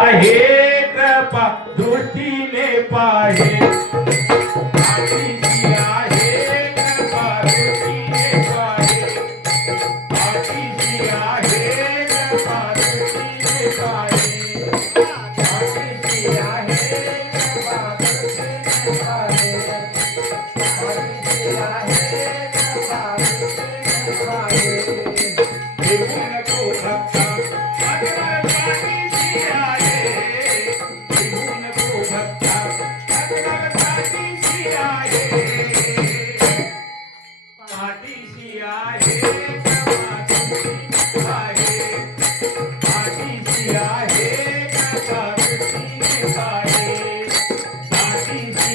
आहे कृपा दृष्टीने पाहे पाठीशी आहे कृपा दृष्टीने पाहे पाठीशी आहे कृपा दृष्टीने पाहे पाठीशी आहे कृपा दृष्टीने पाहे पाठीशी आहे कृपा दृष्टीने पाहे देऊ नको भक्ता पाठीशी आहे देऊ नको भक्ता पाठीशी आहे पाठीशी आहे पाठीशी आहे पाठीशी आहे पाठीशी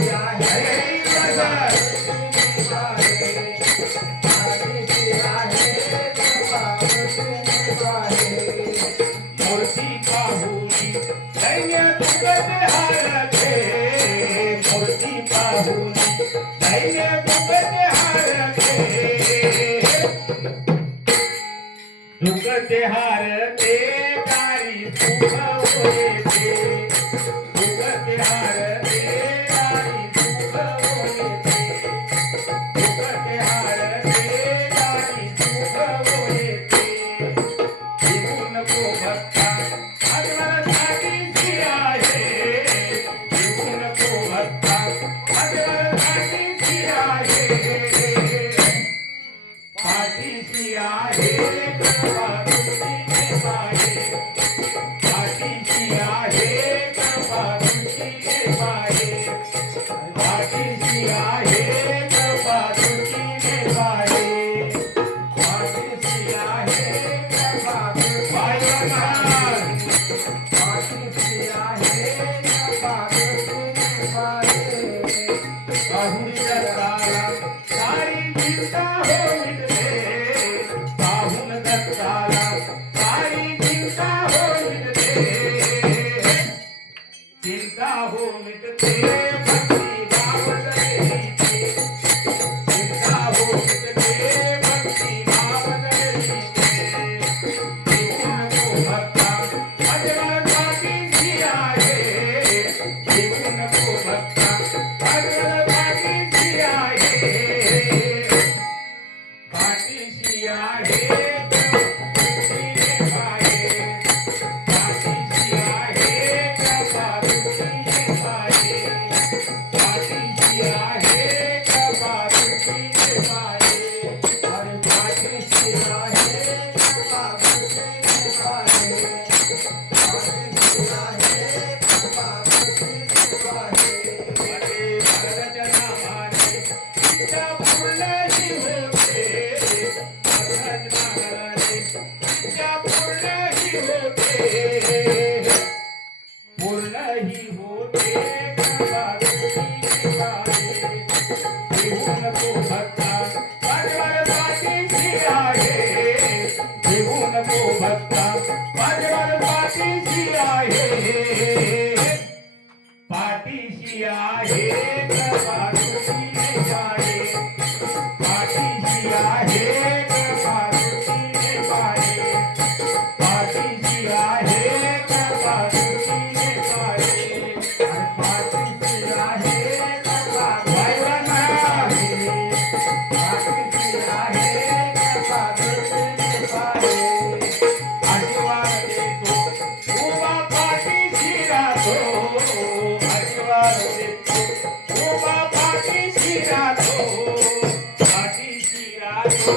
आहे मूर्ती पाहुनी दैन्य दुर्गते हारते मूर्ती पाहुनी दैन्य दुर्गते हारते दुर्गते हारते कारी सुख होते दुर्गते हारते कारी सुख होते दुर्गते हारते कारी सुख होते देऊ नको भक्ता भगवान पाठीशी आहे देऊ नको भक्ता भगवान पाठीशी आहे पाठीशी आहे कृपा दृष्टीने पाहे पाठीशी आहे कृपा दृष्टीने पाहे पाठीशी आहे कृपा दृष्टीने पाहे पाठीशी आहे कृपा पाठीशी आहे कृपा दृष्टीने पाहे पाहुन दत्ताला सारी चिंता हो मिटते पाहुन दत्ताला सारी चिंता हो मिटते चिंता हो मिटते भक्ती भाव दर्शिते चिंता हो मिटते भक्ती भाव दर्शिते देऊ नको भक्ता भगवान पाठीशी आहे देऊ नको भक्ता भगवान पाठीशी आहे पाठीशी आहे दृष्टीने पाहे पाठीशी आहे कृपा दृष्टीने पाहे पाठीशी आहे कृपा दृष्टीने पाहे अरे पाठीशी आहे कृपा दृष्टीने पाहे पाठीशी आहे कृपा दृष्टीने पाहे अरे भगत नामाने इच्छा पूर्ण ही होते भगत नामाने इच्छा पूर्ण ही होते पूर्ण ही होते कृपा दृष्टीने पाहे देऊ नको भक्ता भगवान पाठीशी आहे देऊ नको भक्ता भगवान पाठीशी आहे पाठीशी आहे कृपा दृष्टीने पाहे पाठीशी आहे कृपा दृष्टीने पाहे पाठीशी आहे कृपा दृष्टीने पाहे पाठीशी आहे कृपा भगवान पाठीशी आहे कृपा दृष्टीने पाहे आशीर्वाद देतो उभा पाठीशी राहतो आशीर्वाद देतो उभा पाठीशी राहतो पाठीशी राहतो